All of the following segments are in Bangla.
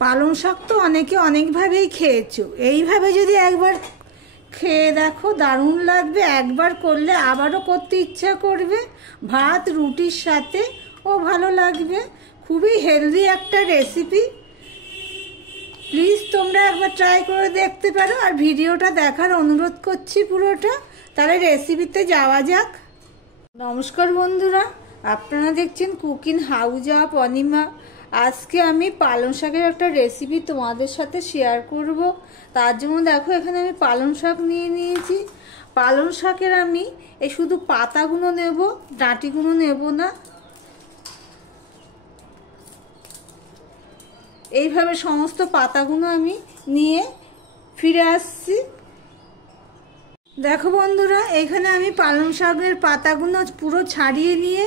পালং শাক তো অনেকে অনেকভাবেই খেয়েছো, এইভাবে যদি একবার খেয়ে দেখো দারুণ লাগবে। একবার করলে আবারও করতে ইচ্ছা করবে, ভাত রুটির সাথে ও ভালো লাগবে। খুবই হেলদি একটা রেসিপি, প্লিজ তোমরা একবার ট্রাই করে দেখতে পারো। আর ভিডিওটা দেখার অনুরোধ করছি পুরোটা। তাহলে রেসিপিতে যাওয়া যাক। নমস্কার বন্ধুরা, আপনারা দেখছেন কুকিং হাউস অফ অনিমা। আজকে আমি পালং শাকের একটা রেসিপি তোমাদের সাথে শেয়ার করব। তার জন্য দেখো এখানে আমি পালং শাক নিয়ে নিয়েছি। পালং শাকের আমি এই শুধু পাতাগুলো নেব, ডাঁটিগুলো নেব না। এইভাবে সমস্ত পাতাগুলো আমি নিয়ে ফিরে আসছি। দেখো বন্ধুরা, এখানে আমি পালং শাকের পাতাগুলো পুরো ছাড়িয়ে নিয়ে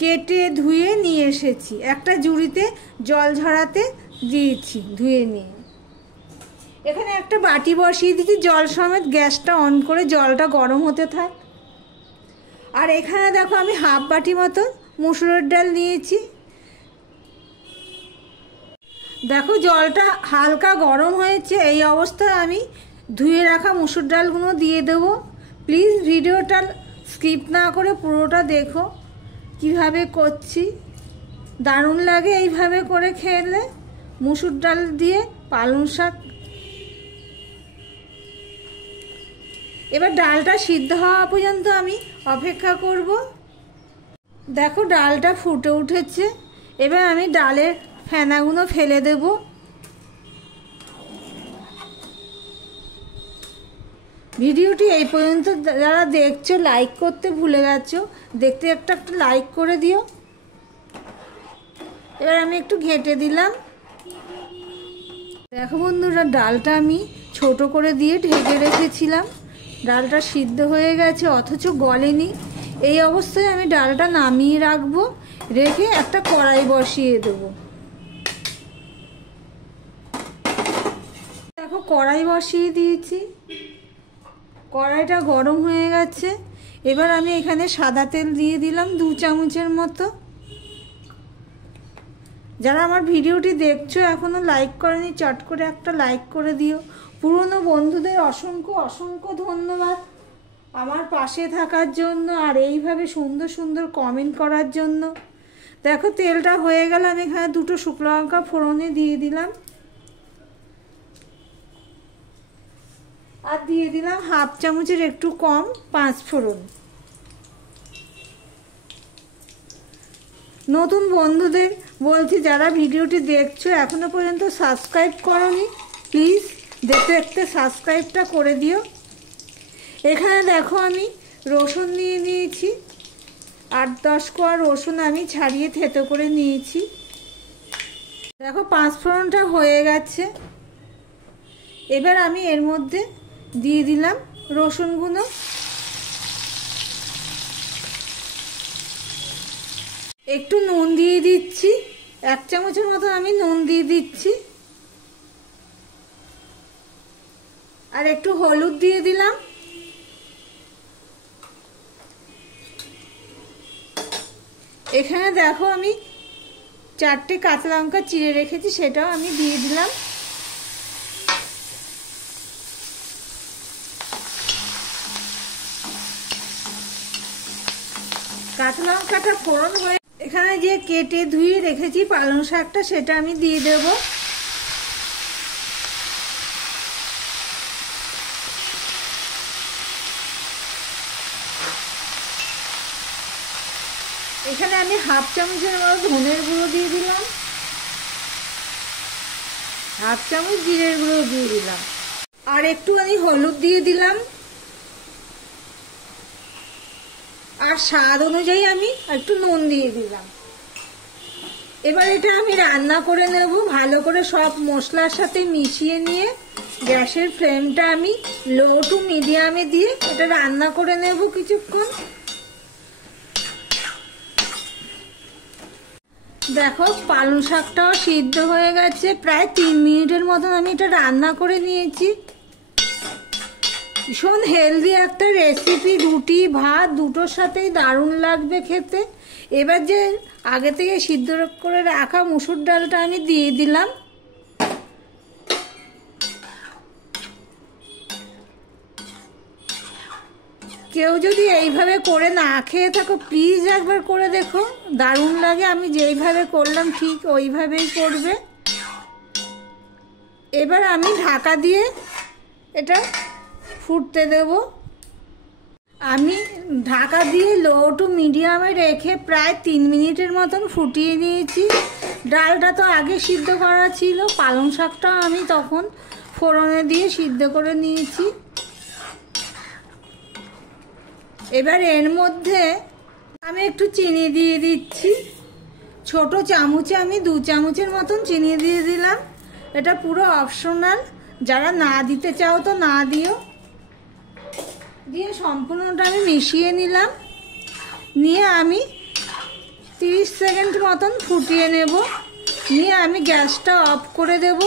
কেটে ধুয়ে নিয়ে এসেছি। একটা ঝুড়িতে জল ঝরাতে দিয়েছি ধুয়ে নিয়ে। এখানে একটা বাটি বসিয়ে দিয়েছি জল সমেত, গ্যাসটা অন করে জলটা গরম হতে থাক। আর এখানে দেখো আমি হাফ বাটি মতো মুসুরের ডাল নিয়েছি। দেখো জলটা হালকা গরম হয়েছে, এই অবস্থায় আমি ধুয়ে রাখা মুসুর ডালগুলো দিয়ে দেবো। প্লিজ ভিডিওটা স্কিপ না করে পুরোটা দেখো কিভাবে করছি। দারুণ লাগে এইভাবে করে খেলে মুসুর ডাল দিয়ে পালং শাক। এবার ডালটা সিদ্ধ হওয়া পর্যন্ত আমি অপেক্ষা করব। দেখো ডালটা ফুটে উঠেছে, এবার আমি ডালের ফেনাগুলো ফেলে দেব। ভিডিওটি এই পর্যন্ত যারা দেখছো লাইক করতে ভুলে গেছো, দেখতে একটা লাইক করে দিও। এবার আমি একটু ঘেঁটে দিলাম। দেখো বন্ধুরা, ডালটা আমি ছোট করে দিয়ে ঢেকে রেখেছিলাম। ডালটা সিদ্ধ হয়ে গেছে অথচ গলেনি। এই অবস্থায় আমি ডালটা নামিয়ে রাখবো, রেখে একটা কড়াই বসিয়ে দেবো। দেখো কড়াই বসিয়ে দিয়েছি, কড়াইটা গরম হয়ে গেছে। এবার আমি এখানে সাদা তেল দিয়ে দিলাম 2 চামচের মতো। যারা আমার ভিডিওটি দেখছো এখনও লাইক করেনি, চট করে একটা লাইক করে দিও। পুরনো বন্ধুদের অসংখ্য অসংখ্য ধন্যবাদ আমার পাশে থাকার জন্য আর এইভাবে সুন্দর সুন্দর কমেন্ট করার জন্য। দেখো তেলটা হয়ে গেল, আমি এখানে 2টো শুকনো লঙ্কা ফোড়নে দিয়ে দিলাম। আর দিয়ে দিলাম হাফ চামচের একটু কম 5 ফোড়ন। নতুন বন্ধুদের বলছি, যারা ভিডিওটি দেখছো এখনো পর্যন্ত সাবস্ক্রাইব করোনি, প্লিজ দেখতে দেখতে সাবস্ক্রাইবটা করে দিও। এখানে দেখো আমি রসুন নিয়ে নিয়েছি, 8-10 কোয়া রসুন আমি ছাড়িয়ে থেতো করে নিয়েছি। দেখো 5 ফোড়নটা হয়ে গেছে। এবার আমি এর মধ্যে দিয়ে দিলাম রসুনগুলো। একটু নুন দিয়ে দিচ্ছি, 1 চামচের মতো আমি নুন দিয়ে দিচ্ছি। আর একটু হলুদ দিয়ে দিলাম। এখানে দেখো আমি 4টে কাঁচা লঙ্কা চিড়ে রেখেছি, সেটাও আমি দিয়ে দিলাম। কাঁচা লঙ্কাটা ফোড়ন হয়ে এখানে যে কেটে ধুয়ে রেখেছি পালং শাকটা, সেটা আমি দিয়ে দেব। এখানে আমি হাফ চামচের মতো ধনের গুঁড়ো দিয়ে দিলাম, হাফ চামচ জিরের গুঁড়ো দিয়ে দিলাম, আর একটুখানি হলুদ দিয়ে দিলাম। আর স্বাদ অনুযায়ী আমি একটু নুন দিয়ে দিলাম। এবার এটা আমি রান্না করে নেব ভালো করে, সব মশলার সাথে মিশিয়ে নিয়ে গ্যাসের ফ্লেমটা আমি লো টু মিডিয়ামে দিয়ে এটা রান্না করে নেব কিছুক্ষণ। দেখো পালং শাকটাও সিদ্ধ হয়ে গেছে, প্রায় 3 মিনিটের মতন আমি এটা রান্না করে নিয়েছি। ভীষণ হেলদি একটা রেসিপি, রুটি ভাত দুটোর সাথেই দারুণ লাগবে খেতে। এবার যে আগে থেকে সিদ্ধ করে রাখা মুসুর ডালটা আমি দিয়ে দিলাম। কেউ যদি এইভাবে করে না খেয়ে থাকো প্লিজ একবার করে দেখো, দারুণ লাগে। আমি যেইভাবে করলাম ঠিক ওইভাবেই করবে। এবার আমি ঢাকা দিয়ে এটা ফুটতে দেব। আমি ঢাকা দিয়ে লো টু মিডিয়ামে রেখে প্রায় 3 মিনিটের মতন ফুটিয়ে নিয়েছি। ডালটা তো আগে সিদ্ধ করা ছিল, পালং শাকটাও আমি তখন ফোড়নে দিয়ে সিদ্ধ করে নিয়েছি। এবার এর মধ্যে আমি একটু চিনি দিয়ে দিচ্ছি। ছোট চামচে আমি 2 চামচের মতন চিনি দিয়ে দিলাম। এটা পুরো অপশনাল, যারা না দিতে চাও তো না দিও। দিয়ে সম্পূর্ণটা আমি মিশিয়ে নিলাম। নিয়ে আমি 30 সেকেন্ড মতন ফুটিয়ে নেব। নিয়ে আমি গ্যাসটা অফ করে দেব।